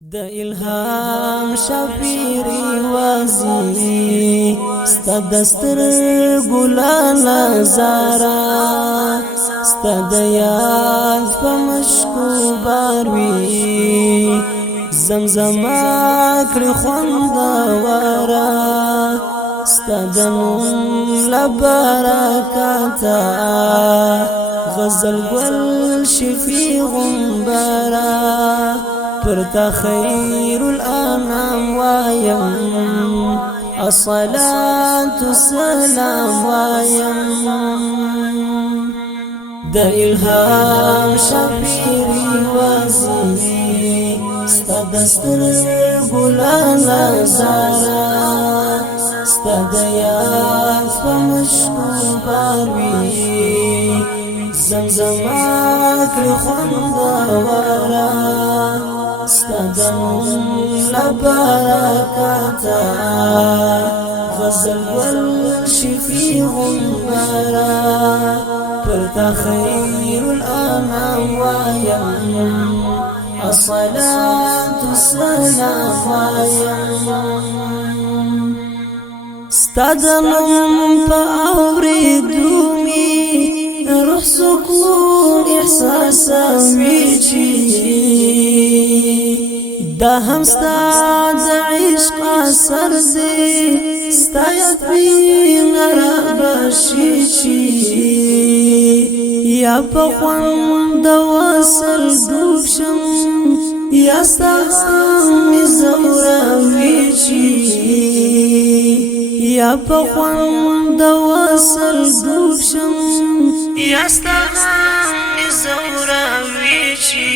د الهام شفیری وازی ستا دستر ګلانا زارا ستا د یاد په مشکو باروي زمزم کړی خوند ورا ستا د نوم لبرکاتا غزل ګل شفیع غنبرا پرتا خیر الانام وایم الصلاة السلام وایم د الهام شفیری وازی ستا دستر ګلانا زارا ستا د یاد په مشکو باروي زمزم کړی خوند ورا ستا د نوم لبرکاتا غزل ګل شفیع غنبرا پرتا خیر الانام وایم الصلاة السلام وایم ستا د نوم په اورېدو مې روح سکون احساسوي چې دا هم ستا د عشق اثر دی ستا یاد وینه رابشي چې یا په خوند وصل ډوب شم یا ستا مې زوروي چې یا په خوند وصل ډوب شم یا ستا مې زوروي چې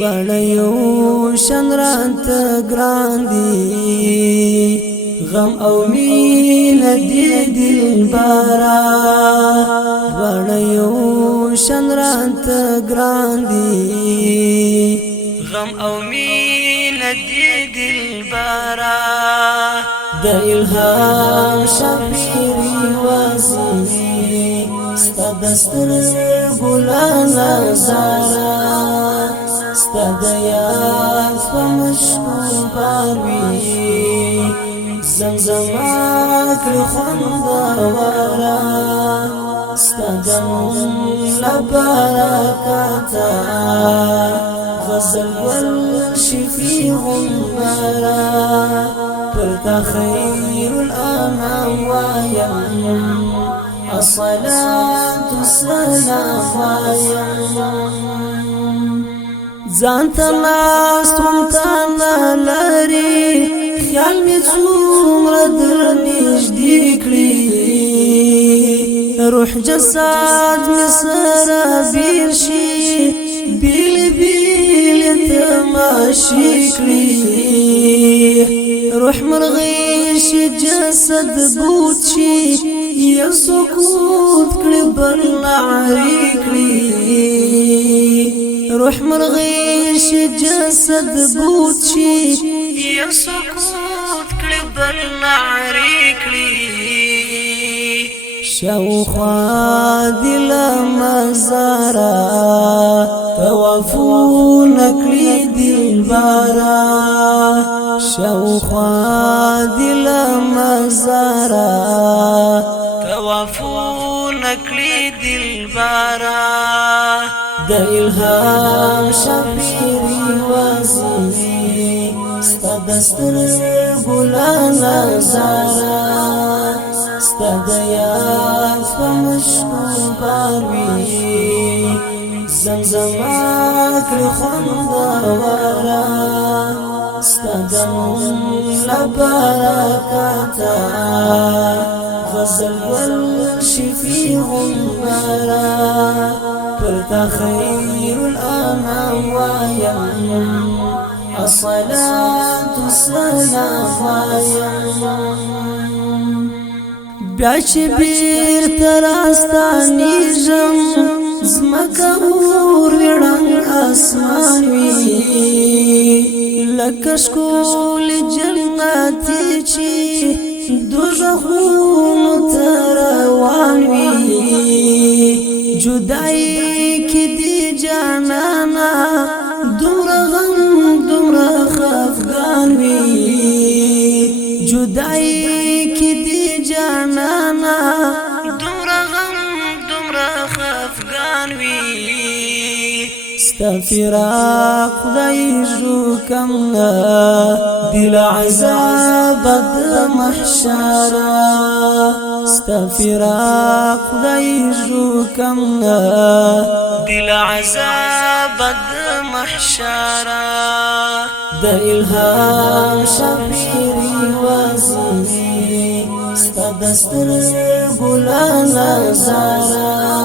دواړه یو شان راته ګران دي غم او مینه دې دلبرا دواړه یو شان راته ګران دي غم او مینه دې دلبرا د الهام شفیری وازی ستا دستر ګلانا زارا ستا د یاد په مشکو باروي زمزم کړی خوند ورا ستا د نوم لبرکاتا غزل ګل شفیع غنبرا پرتا خیر الانام وایم الصلاة السلام وایم ځانته ناست وم تانا لري خیال مې څومره در نږدې کړي روح جسد مې سره بېل شي بېل بېل تماشې کړي روح مرغۍ شي جسد بوت شي یو سکوت کړي بل لعرې کړي روح مرغۍ شي جسد بوت شي یو سکوت کړي بل لعرې کړي شاوخوا دل مزارا توافونه کړي دلبرا شاوخوا دل مزارا توافونه کړي دلبرا د الهام شفیری وازی ستا دستر ګلانا زارا ستا د یاد په مشکو باروي زمزم کړی خوند ورا ستا د نوم لبرکاتا غزل ګل شفیع غنبرا پرتا خیر الانام وایم الصلاة السلام وایم بیا چې بیرته راستانېږم ځمکه اور وړنګ اسمان وي لکه ښکلې جنتې چې دوزخونو ته روان وي جدایي کې دي جانانا دومره غم فراق خدای جو کمنا دل عذاب د محشرا ستا فراق خدای جو کمنا دل عذاب د محشرا د الهام شفیری وزیری ستا دستر ګلان زارا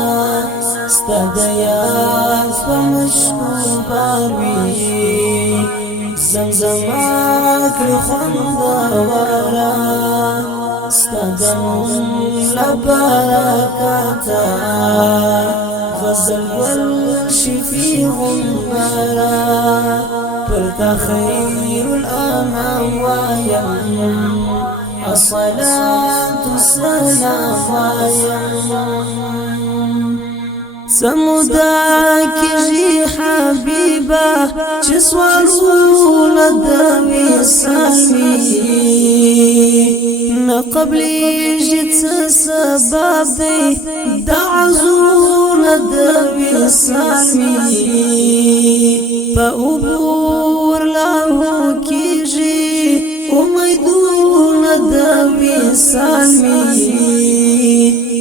ستا د یاد په مشکو باروي زمزمه کړي خوندوره ستا د نوم له برکته غزل ګل شفي غنبره پر تا خیر الانام وایم الصلاة والسلام وایم سمودا کیږي حبیبا چې سوالونه د وصالي نه قبلېږي څه سبب دی د عذرونه د وصالي په اوبو ورلاو کیږي امیدونه د وصالي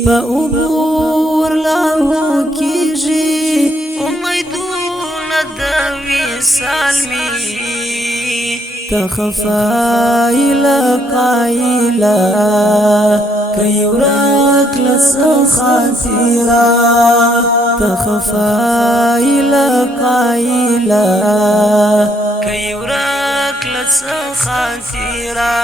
په اوبو ورلاو کیږي امیدونه د وصال می تخفایل قایلا کای ورک لس خاطرا تخفایل قایلا کای ورک لس خاطرا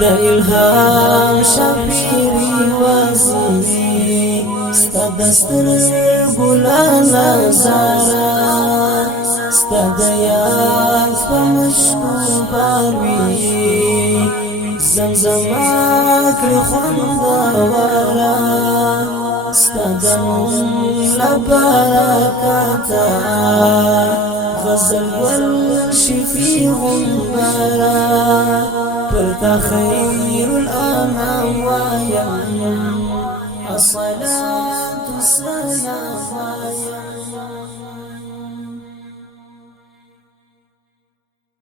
د الهام شفیری وزیری ستا دستر ګلان زارا ستا د یاد په مشکو باروي زمزمه کړي خوندوره ستا د نوم له برکته غزل ګل شفي غنبره پر تا خیر الانام وایم الصلاة والسلام